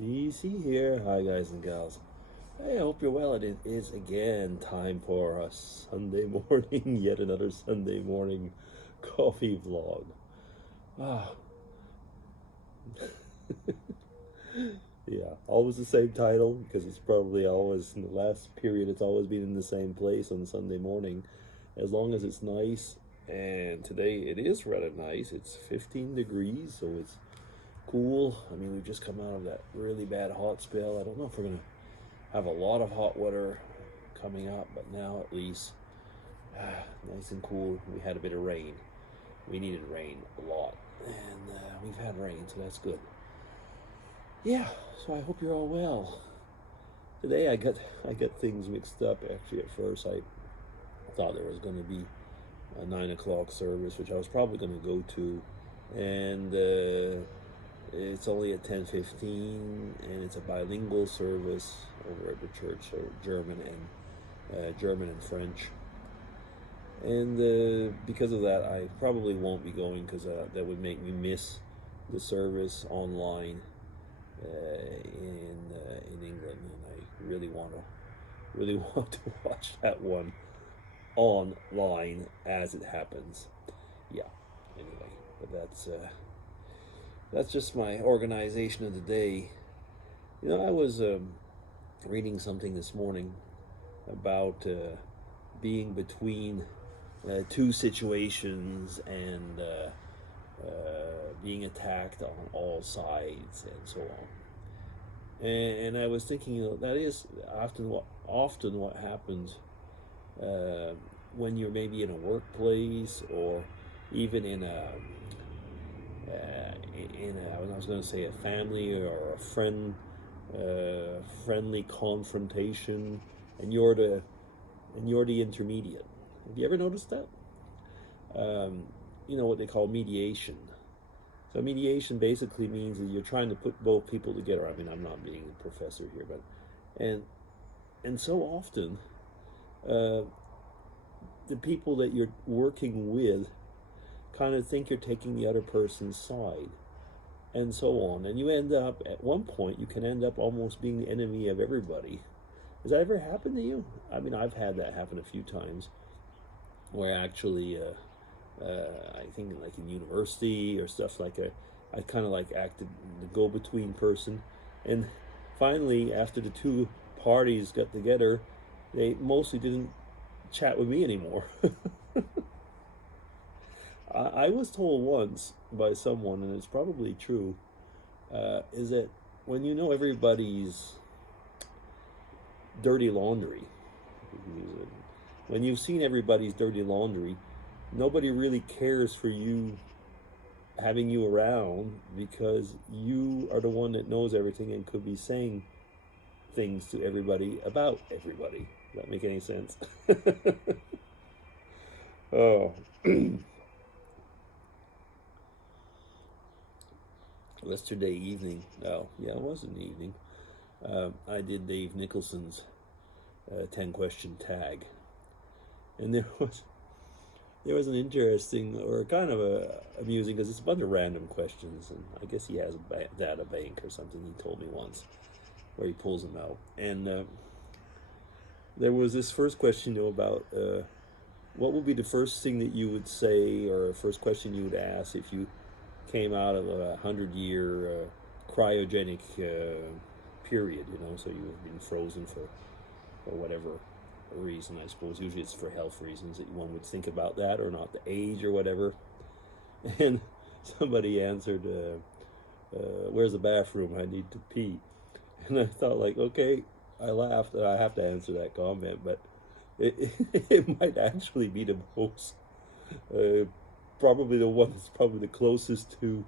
DC here. Hi, guys and gals. Hey, I hope you're well. It is again time for a Sunday morning, yet another Sunday morning coffee vlog. Ah, yeah, always the same title because it's probably always in the last period, it's always been in the same place on Sunday morning. As long as it's nice, and today it is rather nice. It's 15 degrees, so it's cool. I mean, we've just come out of that really bad hot spell. I don't know if we're gonna have a lot of hot weather coming up, but now at least nice and cool. We had a bit of rain. We needed rain a lot, and we've had rain, so that's good. Yeah, so I hope you're all well. Today I got things mixed up. Actually, at first I thought there was going to be a 9 o'clock service, which I was probably going to go to, and it's only at 10:15, and it's a bilingual service over at the church, so German and French. And because of that, I probably won't be going because that would make me miss the service online in England, and I really want to watch that one online as it happens. Yeah. Anyway, but that's just my organization of the day. You know, I was reading something this morning about being between two situations and being attacked on all sides and so on. And I was thinking, that is often what happens when you're maybe in a workplace or even in a I was going to say a family or a friendly confrontation, and you're the intermediate. Have you ever noticed that? You know what they call mediation. So mediation basically means that you're trying to put both people together. I mean, I'm not being a professor here, but and so often, the people that you're working with kind of think you're taking the other person's side, and so on. And you end up, at one point, you can end up almost being the enemy of everybody. Has that ever happened to you? I mean, I've had that happen a few times, where actually, I think like in university or stuff like that, I kind of like acted the go-between person. And finally, after the two parties got together, they mostly didn't chat with me anymore. I was told once by someone, and it's probably true, is that when you know everybody's dirty laundry, when you've seen everybody's dirty laundry, nobody really cares for you having you around because you are the one that knows everything and could be saying things to everybody about everybody. Does that make any sense? Oh. Yesterday evening, oh yeah, it was in the evening, I did Dave Nicholson's 10 question tag, and there was an interesting, or kind of amusing, because it's a bunch of random questions, and I guess he has a data bank or something, he told me once, where he pulls them out. And there was this first question, about what would be the first thing that you would say, or first question you would ask if you came out of a 100-year cryogenic period, so you have been frozen for whatever reason. I suppose usually it's for health reasons that one would think about that, or not the age or whatever. And somebody answered, where's the bathroom? I need to pee. And I thought, like, okay, I laughed, and I have to answer that comment, but it might actually be the most probably the one that's probably the closest to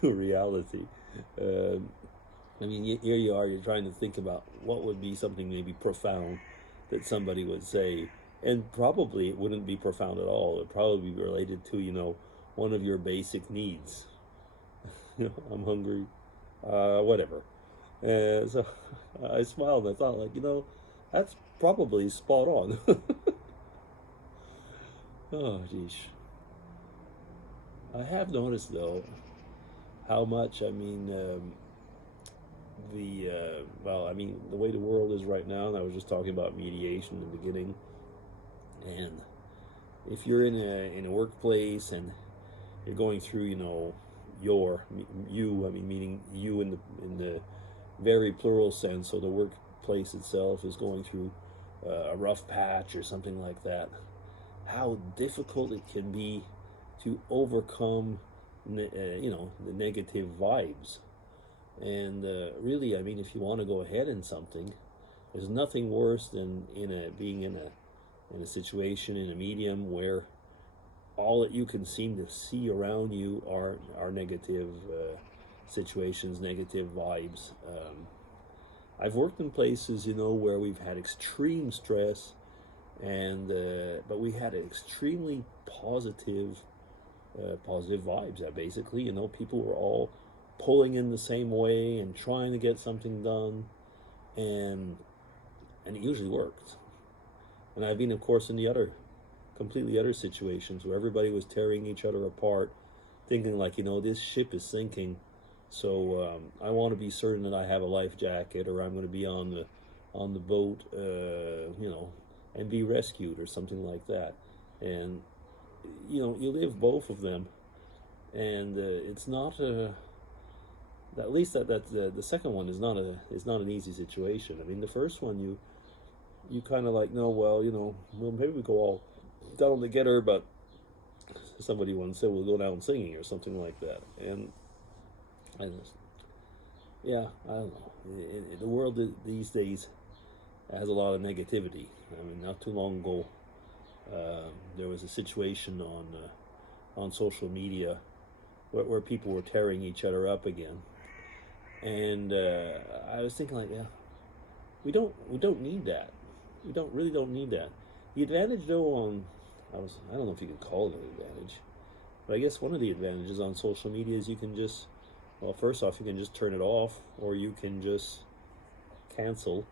reality. I mean, here you are, you're trying to think about what would be something maybe profound that somebody would say, and probably it wouldn't be profound at all. It would probably be related to, one of your basic needs. I'm hungry, whatever. So I smiled and I thought, like, that's probably spot on. Oh, geez. I have noticed, though, how much, well, I mean, the way the world is right now, and I was just talking about mediation in the beginning, and if you're in a workplace and you're going through, I mean, meaning you in the very plural sense, so the workplace itself is going through a rough patch or something like that, how difficult it can be to overcome, the negative vibes. And really, I mean, if you want to go ahead in something, there's nothing worse than being in a situation, in a medium where all that you can seem to see around you are negative situations, negative vibes. I've worked in places, where we've had extreme stress, and but we had extremely positive vibes. Basically, people were all pulling in the same way and trying to get something done, and it usually worked. And I've been, of course, in the completely other situations where everybody was tearing each other apart, thinking like, this ship is sinking, so I want to be certain that I have a life jacket, or I'm going to be on the boat, and be rescued or something like that. And you live both of them, and it's not at least that the second one is not an easy situation. I mean, the first one you kind of like, no, well, maybe we go all down together, but somebody once said we'll go down singing or something like that. And I don't know. The world these days has a lot of negativity. I mean, not too long ago, there was a situation on social media where people were tearing each other up again, and I was thinking, like, yeah, we don't need that. We really don't need that. The advantage, though, I don't know if you could call it an advantage, but I guess one of the advantages on social media is you can just, well, first off, you can just turn it off, or you can just cancel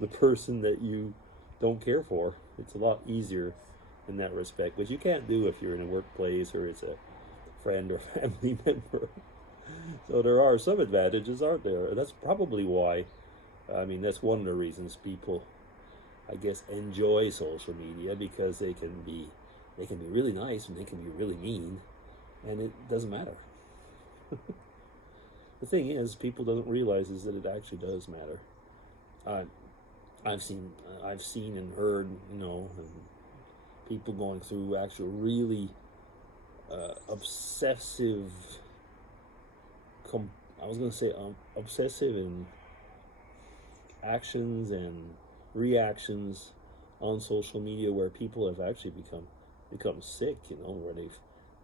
the person that you don't care for. It's a lot easier in that respect, which you can't do if you're in a workplace or it's a friend or family member. So there are some advantages, aren't there? That's probably why, I mean, that's one of the reasons people, I guess, enjoy social media, because they can be really nice and they can be really mean, and it doesn't matter. The thing is, people don't realize is that it actually does matter. I've seen and heard, people going through actual really obsessive. Obsessive in actions and reactions on social media, where people have actually become sick, where they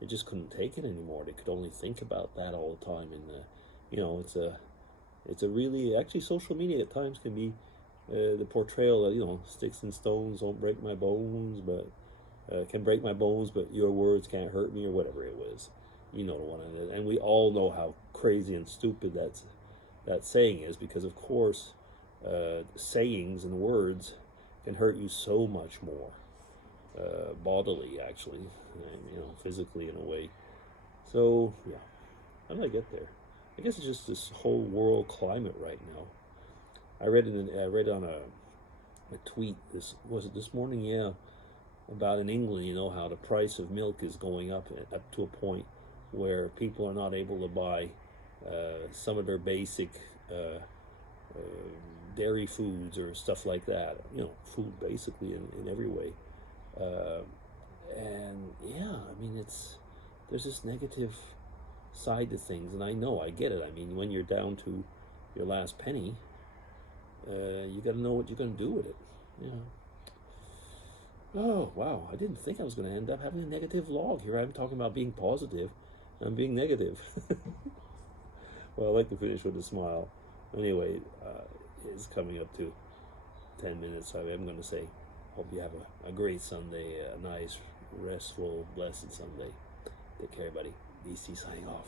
just couldn't take it anymore. They could only think about that all the time, and it's a really, actually, social media at times can be the portrayal of, sticks and stones don't break my bones, but can break my bones, but your words can't hurt me, or whatever it was. You know the one. And we all know how crazy and stupid that saying is, because of course sayings and words can hurt you so much more bodily, actually, and, physically in a way. So yeah, how did I get there? I guess it's just this whole world climate right now. I read on a tweet this morning, yeah, about in England, how the price of milk is going up to a point where people are not able to buy some of their basic dairy foods or stuff like that. Food basically in every way. And yeah, I mean, there's this negative side to things, and I get it. I mean, when you're down to your last penny, you got to know what you're going to do with it. Oh wow, I didn't think I was going to end up having a negative log. Here I'm talking about being positive, and I'm being negative. Well, I like to finish with a smile. Anyway, it's coming up to 10 minutes, so I'm going to say, hope you have a great Sunday, a nice, restful, blessed Sunday. Take care, buddy. DC signing off.